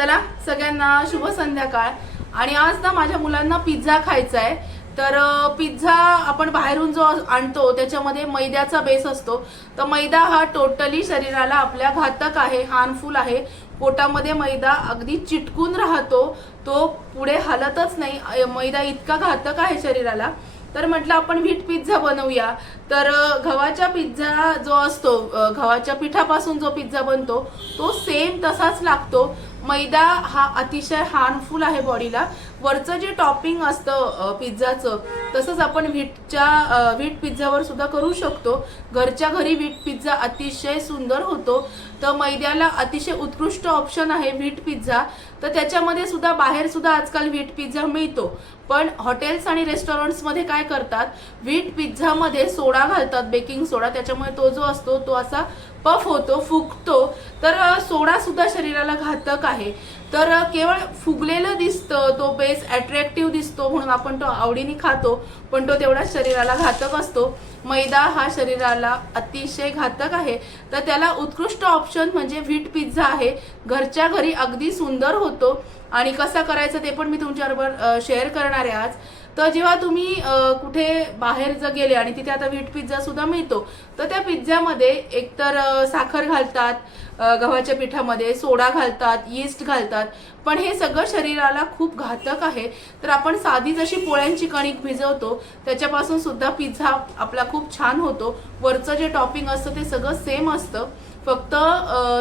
चला सगळ्यांना शुभ संध्याकाळ. आणि आज ना माझ्या मुलांना पिझ्झा खायचा आहे तर पिझ्झा आपण बाहेरून जो आणतो त्याच्यामध्ये मैद्याचा बेस असतो. तर मैदा हा टोटली शरीराला आपल्या घातक आहे हार्मफुल आहे. पोटामध्ये मैदा अगदी चिटकून राहतो. तो पुढे हलतच नाही. मैदा इतका घातक आहे शरीराला. तर म्हटलं आपण व्हीट पिझ्झा बनवूया. तर गव्हाच्या पिझ्झा जो असतो गव्हाच्या पिठापासून जो पिझ्झा बनतो तो सेम तसाच लागतो. मैदा हा अतिशय हार्मफुल आहे बॉडीला. वरचं जे टॉपिंग असतं पिझ्झाचं तसंच आपण व्हीटच्या व्हीट पिझ्झावर सुद्धा करू शकतो. घरच्या घरी व्हीट पिझ्झा अतिशय सुंदर होतो. तर मैद्याला अतिशय उत्कृष्ट ऑप्शन आहे व्हीट पिझ्झा तर त्याच्यामध्ये सुद्धा बाहेर सुद्धा आजकाल व्हीट पिझ्झा मिळतो. पण हॉटेल्स आणि रेस्टॉरंट्समध्ये काय करतात? व्हीट पिझ्झामध्ये सोडा घालतात बेकिंग सोडा त्याच्यामुळे तो जो असतो तो असा पफ होतो फुगतो. तर सोडासुद्धा सोडा सुद्धा शरीराला घातक आहे. तर केवळ फुगलेलं दिसतं तो बेस अट्रॅक्टिव्ह दिसतो म्हणून आपण तो आवडीने खातो पण तो तेवढा शरीराला घातक असतो. मैदा हा शरीराला अतिशय घातक आहे. तर त्याला उत्कृष्ट ऑप्शन म्हणजे व्हीट पिझ्झा आहे. घरच्या घरी अगदी सुंदर होतो. आणि कसा करायचं ते पण मी तुमच्याबरोबर शेअर करणार आहे आज. तर जेव्हा तुम्ही कुठे बाहेर जर गेले आणि तिथे आता व्हीट पिझ्झा सुद्धा मिळतो तर त्या पिझ्झामध्ये एकतर साखर घालतात गव्हाच्या पिठामध्ये सोडा घालतात यीस्ट घालतात. पण हे सगळं शरीराला खूप घातक आहे. तर आपण साधी जशी पोळ्यांची कणिक भिजवतो त्याच्यापासून सुद्धा पिझ्झा आपला खूप छान होतो. वरचं जे टॉपिंग असतं ते सगळं सेम असतं. फक्त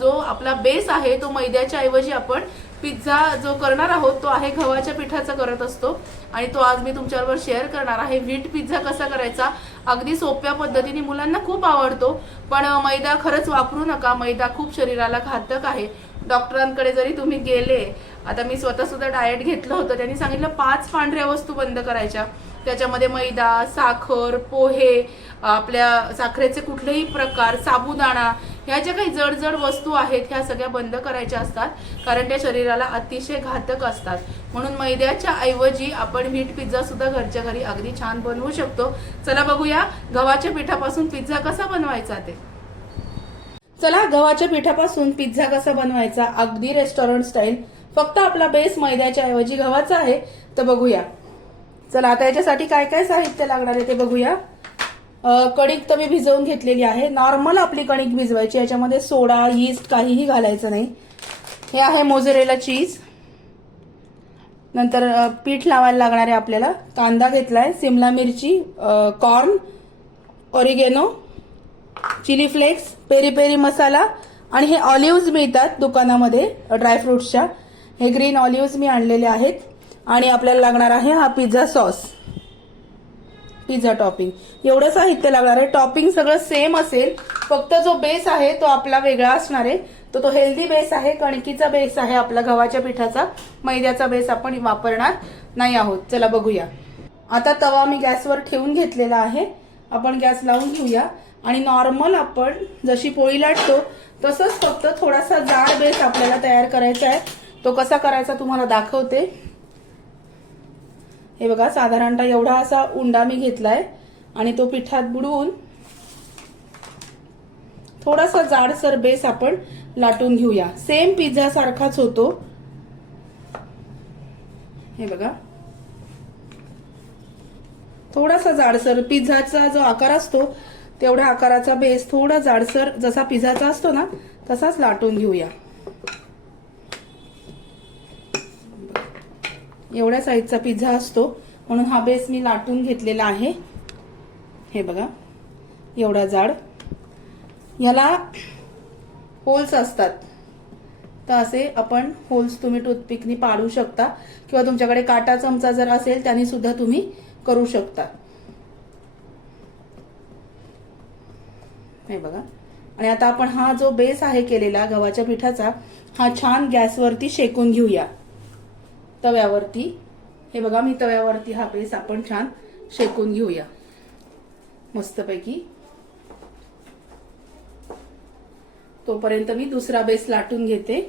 जो आपला बेस आहे तो मैद्याच्या ऐवजी आपण पिझ्झा जो करणार आहोत तो आहे गव्हाच्या पिठाचा करत असतो. आणि तो आज मी तुमच्याबरोबर शेअर करणार आहे. व्हीट पिझ्झा कसा करायचा? अगदी सोप्या पद्धतीने मुलांना खूप आवडतो. पण मैदा खरंच वापरू नका. मैदा खूप शरीराला घातक आहे. डॉक्टरांकडे जरी तुम्ही गेले आता मी स्वतः सुद्धा डाएट घेतलं होतं त्यांनी सांगितलं पाच पांढऱ्या वस्तू बंद करायच्या. त्याच्यामध्ये मैदा साखर पोहे आपल्या साखरेचे कुठलेही प्रकार साबुदाणा ह्या ज्या काही जड जड वस्तू आहेत ह्या सगळ्या बंद करायच्या असतात कारण त्या शरीराला अतिशय घातक असतात. म्हणून मैद्याच्या ऐवजी आपण व्हीट पिझ्झा सुद्धा घरच्या घरी अगदी छान बनवू शकतो. चला बघूया गव्हाच्या पिठापासून पिझ्झा कसा बनवायचा ते. चला गव्हाच्या पिठापासून पिझ्झा कसा बनवायचा अगदी रेस्टॉरंट स्टाईल फक्त आपला बेस मैद्याच्या ऐवजी गव्हाचा आहे तर बघूया. चला आता याच्यासाठी काय काय साहित्य लागणार आहे ते बघूया. कणिक तर मी भिजवून घेतलेली आहे. नॉर्मल आपली कणिक भिजवायची याच्यामध्ये सोडा यीस्ट काहीही घालायचं नाही. हे आहे मोजरेला चीज नंतर पीठ लावायला लागणार आहे आपल्याला. कांदा घेतलाय सिमला मिरची corn oregano chilli flakes peri peri masala आणि हे ऑलिव्ज मिळतात दुकानामध्ये ड्रायफ्रुट्सच्या हे ग्रीन ऑलिव्ज मी आणलेले आहेत. आणि आपल्याला लागणार आहे हा पिझ्झा सॉस. Pizza topping. एवढं साहित्य लागणार आहे. टॉपिंग सगळं सेम असेल. फक्त जो बेस आहे तो आपला वेगळा असणार आहे. तो तो हेल्दी बेस आहे कणकीचा बेस आहे आपला गव्हाच्या पिठाचा. मैद्याचा बेस आपण वापरणार नाही आहोत. चला बघूया. आता तवा मी गॅसवर ठेवून घेतलेला आहे. आपण गॅस लावून घेऊया. आणि नॉर्मल आपण जशी पोळी लाटतो तसंच फक्त थोडासा जाड बेस आपल्याला तयार करायचा आहे. तो कसा करायचा तुम्हाला दाखवते. हे बघा साधारणतः एवढा असा उंडा मी घेतलाय आणि तो पिठात बुडवून थोडासा जाडसर बेस आपण लाटून घेऊया. सेम पिझ्झा सारखाच होतो. हे बघा. थोडासा जाडसर पिझ्झाचा जो आकार असतो तेवढ्या आकाराचा बेस थोडा जाडसर जसा पिझ्झाचा असतो ना तसाच लाटून घेऊया. एवढ्या साईजचा पिझ्झा असतो म्हणून हा बेस मी लाटून घेतलेला आहे. हे बघा एवढा जाड. याला होल्स असतात. तर असे आपण होल्स तुम्ही टूथपिकनी पाडू शकता किंवा तुमच्याकडे काटा चमचा जर असेल त्याने सुद्धा तुम्ही करू शकता. हे बघा. आणि आता आपण हा जो बेस आहे केलेला गव्हाच्या पिठाचा हा छान गॅसवरती शेकून घेऊया. तव्यावरती. हे बघा मी तव्यावरती हा बेस आपण छान शेकून घेऊया. मस्तपैकी. तोपर्यंत मी दुसरा बेस लाटून घेते.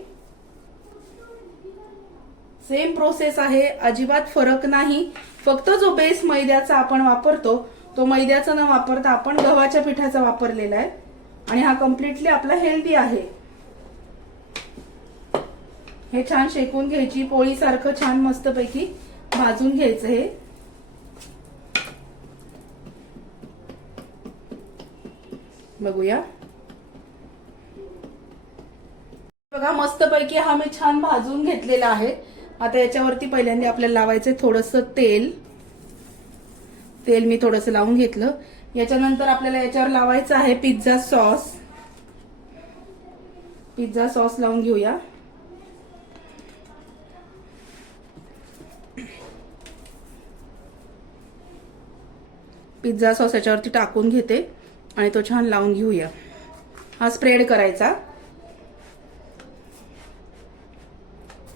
सेम प्रोसेस आहे. अजिबात फरक नाही. फक्त जो बेस मैद्याचा आपण वापरतो तो मैद्याचा न वापरता आपण गव्हाच्या पिठाचा वापरलेला आहे. आणि हा कम्प्लिटली आपला हेल्दी आहे. हे छान शेकून घ्यायची. पोळीसारखं छान मस्तपैकी भाजून घ्यायचं हे. बघूया. बघा मस्तपैकी हा मी छान भाजून घेतलेला आहे. आता याच्यावरती पहिल्यांदा आपल्याला लावायचं थोडस तेल. तेल मी थोडस लावून घेतलं. याच्यानंतर आपल्याला याच्यावर लावायचं आहे पिझ्झा सॉस. पिझ्झा सॉस लावून घेऊया. पिझ्झा सॉस याच्यावरती टाकून घेते आणि तो छान लावून घेऊया. हा स्प्रेड करायचा.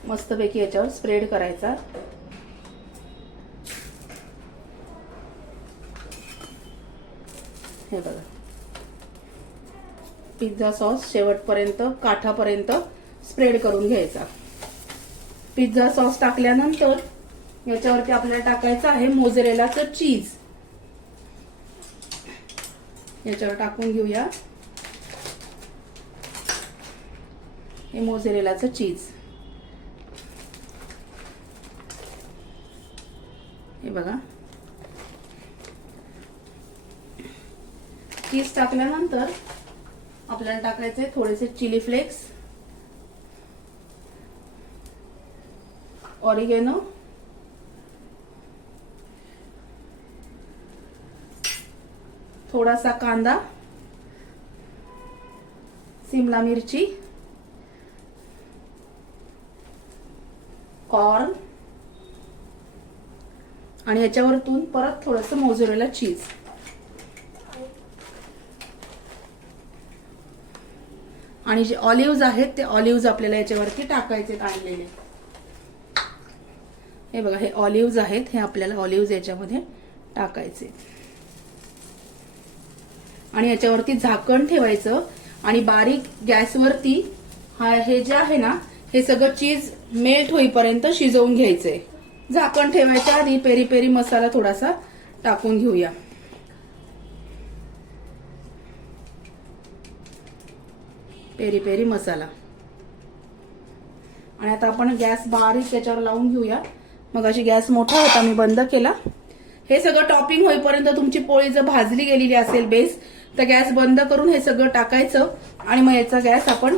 मस्तपैकी याच्यावर स्प्रेड करायचा हे बघा पिझ्झा सॉस शेवटपर्यंत काठापर्यंत स्प्रेड करून घ्यायचा. पिझ्झा सॉस टाकल्यानंतर याच्यावरती आपल्याला टाकायचं आहे मोझरेलाचं चीज. याच्यावर टाकून घेऊया. हे मोझरेलाचं चीज. हे बघा. चीज टाकल्यानंतर आपल्याला टाकायचे थोडेसे चिली फ्लेक्स. ऑरिगेनो थोडासा कांदा. सिमला मिरची. कॉर्न आणि याच्यावरतून परत थोडस मोजरेला चीज आणि जे ऑलिव्ज आहेत ते ऑलिव्ज आपल्याला याच्यावरती टाकायचे आणलेले हे बघा हे ऑलिव्ज आहेत हे आपल्याला ऑलिव्ज याच्यामध्ये टाकायचे. आणि याच्यावरती झाकण ठेवायचं आणि बारीक गॅसवरती हा हे जे आहे ना हे सगळं चीज मेल्ट होईपर्यंत शिजवून घ्यायचंय. झाकण ठेवायच्या आधी पेरी पेरी मसाला थोडासा टाकून घेऊया. Peri peri masala. आणि आता आपण गॅस बारीक याच्यावर लावून घेऊया. मग अशी गॅस मोठा होता मी बंद केला. हे सगळं टॉपिंग होईपर्यंत तुमची पोळी जर भाजली गेलेली असेल बेस तर गॅस बंद करून हे सगळं टाकायचं आणि मग याचा गॅस आपण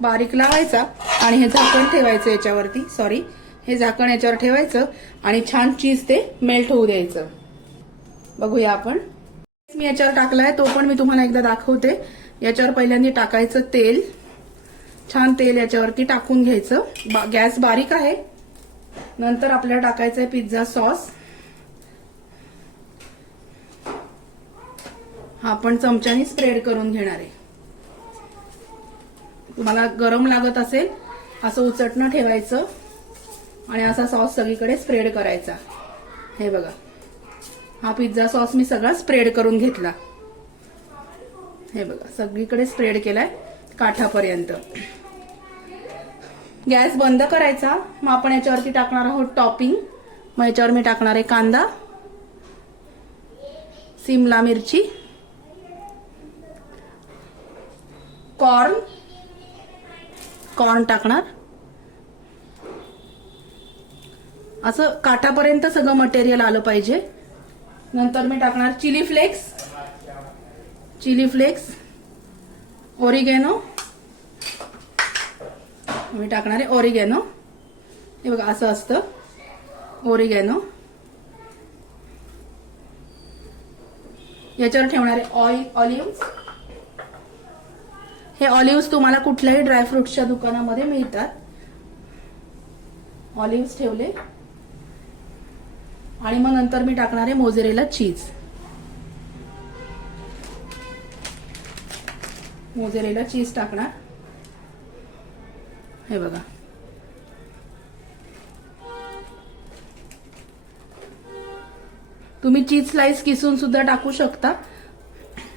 बारीक लावायचा आणि हे झाकण ठेवायचं याच्यावरती. सॉरी हे झाकण याच्यावर ठेवायचं आणि छान चीज ते मेल्ट होऊ द्यायचं. बघूया आपण. मी याच्यावर टाकलाय तो पण मी तुम्हाला एकदा दाखवते. याच्यावर पहिल्यांदा टाकायचं तेल. छान तेल याच्यावरती टाकून घ्यायचं. बा- गॅस बारीक आहे. नंतर आपल्याला टाकायचं आहे पिझ्झा सॉस. हा आपण चमच्याने स्प्रेड करून घेणार आहे. तुम्हाला गरम लागत असेल असं उचटणं ठेवायचं आणि असा सॉस सगळीकडे स्प्रेड करायचा. हे बघा. हा पिझ्झा सॉस मी सगळा स्प्रेड करून घेतला. हे बघा सगळीकडे स्प्रेड केलाय काठापर्यंत. गॅस बंद करायचा मग आपण याच्यावरती टाकणार आहोत टॉपिंग. मग याच्यावर मी टाकणार आहे कांदा सिमला मिरची कॉर्न कॉर्न टाकणार. असं काठापर्यंत सगळं मटेरियल आलं पाहिजे. नंतर मी टाकणार chilli flakes. Chilli flakes oregano मी टाकणार आहे ओरिगॅनो हे बघा असं असतं. ओरिगॅनो याच्यावर ठेवणारे ऑइल ऑलिव्ह हे ऑलिव्ह तुम्हाला कुठल्याही ड्रायफ्रुट्सच्या दुकानामध्ये मिळतात. ऑलिव्ह ठेवले. आणि मग नंतर मी टाकणार आहे मोझरेला चीज. मोजेरेला चीज टाकणार. हे बघा. तुम्ही चीज स्लाइस किसून सुद्धा टाकू शकता.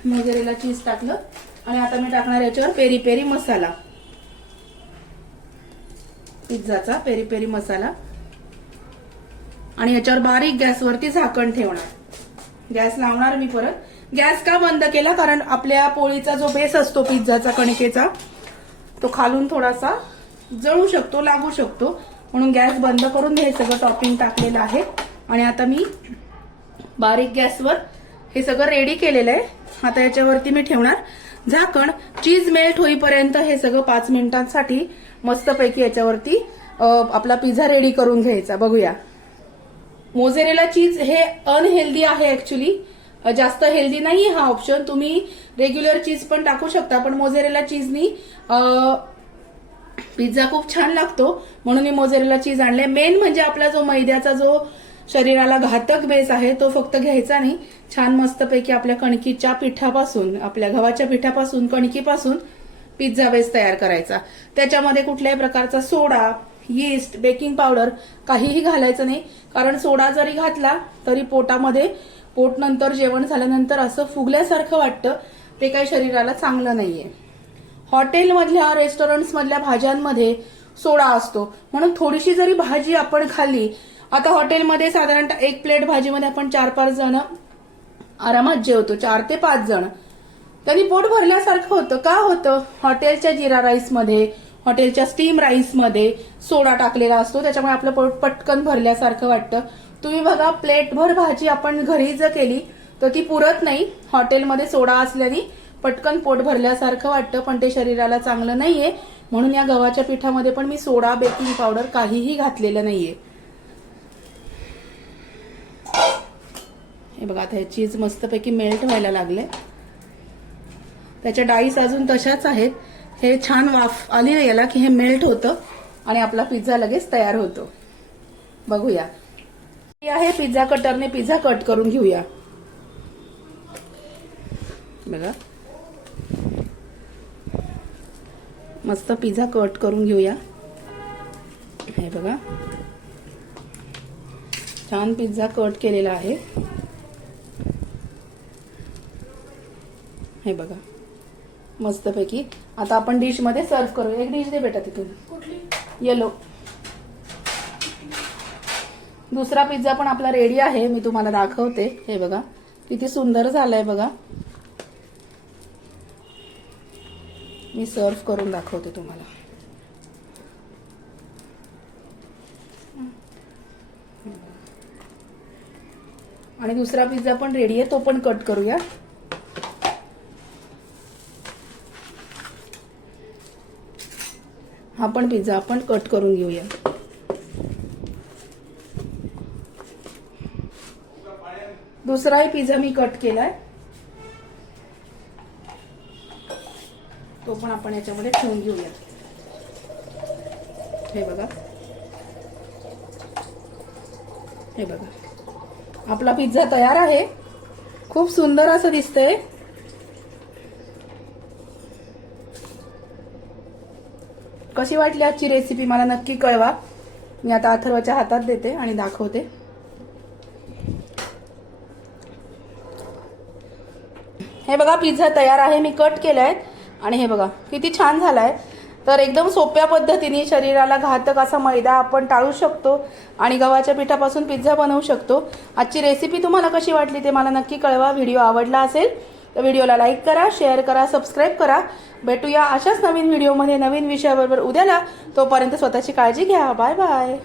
मोझरेला चीज टाकलं. आणि आता मी टाकणार याच्यावर पेरी पेरी मसाला. पिझ्झाचा पेरी पेरी मसाला. आणि याच्यावर बारीक गॅसवरती झाकण ठेवणार. गॅस लावणार मी परत. गॅस का बंद केला? कारण आपल्या पोळीचा जो बेस असतो पिझ्झाचा कणकेचा तो खालून थोडासा जळू शकतो लागू शकतो. म्हणून गॅस बंद करून हे सगळं टॉपिंग टाकलेलं आहे. आणि आता मी बारीक गॅसवर हे सगळं रेडी केलेलं आहे. आता याच्यावरती मी ठेवणार. झाकण चीज मेल्ट होईपर्यंत हे सगळं पाच मिनिटांसाठी मस्तपैकी याच्यावरती आपला पिझ्झा रेडी करून घ्यायचा. बघूया. मोझेरेला चीज हे अनहेल्दी आहे ऍक्च्युली जास्त हेल्दी नाही हा ऑप्शन तुम्ही रेग्युलर चीज पण टाकू शकता पण मोझेरेला चीजनी पिझ्झा खूप छान लागतो. म्हणून मी मोझेरेला चीज आणले मेन म्हणजे आपला जो मैद्याचा जो शरीराला घातक बेस आहे तो फक्त घ्यायचा नाही. छान मस्तपैकी आपल्या कणकीच्या पिठापासून आपल्या गव्हाच्या पिठापासून कणकीपासून पिझ्झा बेस तयार करायचा. त्याच्यामध्ये कुठल्याही प्रकारचा सोडा यीस्ट बेकिंग पावडर काहीही घालायचं नाही. कारण सोडा जरी घातला तरी पोटामध्ये पोट नंतर जेवण झाल्यानंतर असं फुगल्यासारखं वाटतं ते काही शरीराला चांगलं नाहीये. हॉटेलमधल्या रेस्टॉरंट्स मधल्या भाज्यांमध्ये सोडा असतो. म्हणून थोडीशी जरी भाजी आपण खाल्ली आता हॉटेलमध्ये साधारणतः एक प्लेट भाजीमध्ये आपण चार पाच जण आरामात जेवतो चार ते पाच जण. त्यांनी पोट भरल्यासारखं होतं. का होतं? हॉटेलच्या जिरा राईसमध्ये हॉटेलच्या स्टीम राईसमध्ये सोडा टाकलेला असतो. त्याच्यामुळे आपलं पोट पटकन भरल्यासारखं वाटतं. तुम्ही बघा प्लेटभर भाजी आपण घरी जर केली तर ती पुरत नाही. हॉटेलमध्ये सोडा असल्याने पटकन पोट भरल्यासारखं वाटतं पण ते शरीराला चांगलं नाहीये. म्हणून या गव्हाच्या पिठामध्ये पण मी सोडा बेकिंग पावडर काहीही घातलेलं नाहीये. हे बघा आता हे चीज मस्तपैकी मेल्ट व्हायला लागले त्याच्या डाईस अजून तशाच आहेत. हे छान वाफ आली याला की हे मेल्ट होतं आणि आपला पिझ्झा लगेच तयार होतो. बघूया. आहे पिझ्झा कटरने पिझ्झा कट करून घेऊया. बघा. मस्त पिझ्झा कट करून घेऊया. हे बघा. छान पिझ्झा कट केलेला आहे. हे बघा. मस्तपैकी. आता आपण डिशमध्ये सर्व करू एक डिश दे बेटा तिथून. कुठली? येलो दुसरा पिझ्झा पण आपला रेडी आहे मी तुम्हाला दाखवते. हे बघा किती सुंदर झालाय बघा. मी सर्व करून दाखवते तुम्हाला. आणि दुसरा पिझ्झा पण रेडी आहे तो पण कट करूया. हा पण पिझ्झा आपण कट करून घेऊया. दुसराही पिझ्झा मी कट केलाय. तो पण आपण याच्यामध्ये ठेवून घेऊया हे बघा. हे बघा. आपला पिझ्झा तयार आहे. खूप सुंदर असं दिसतंय. कशी वाटली आजची रेसिपी मला नक्की कळवा. मी आता अथर्वच्या हातात देते आणि दाखवते. हे बघा पिझ्झा तयार आहे मी कट केलाय. आणि हे बघा किती छान झालाय. तर एकदम सोप्या पद्धतीने शरीराला घातक असा मैदा आपण टाळू शकतो आणि गव्हाच्या पिठापासून पिझ्झा बनवू शकतो. आजची रेसिपी तुम्हाला कशी वाटली ते मला नक्की कळवा. व्हिडिओ आवडला असेल तर व्हिडिओला लाईक करा शेअर करा सबस्क्राईब करा. भेटूया अशाच नवीन व्हिडिओमध्ये नवीन विषयाबरोबर उद्याला. तोपर्यंत स्वतःची काळजी घ्या. Bye bye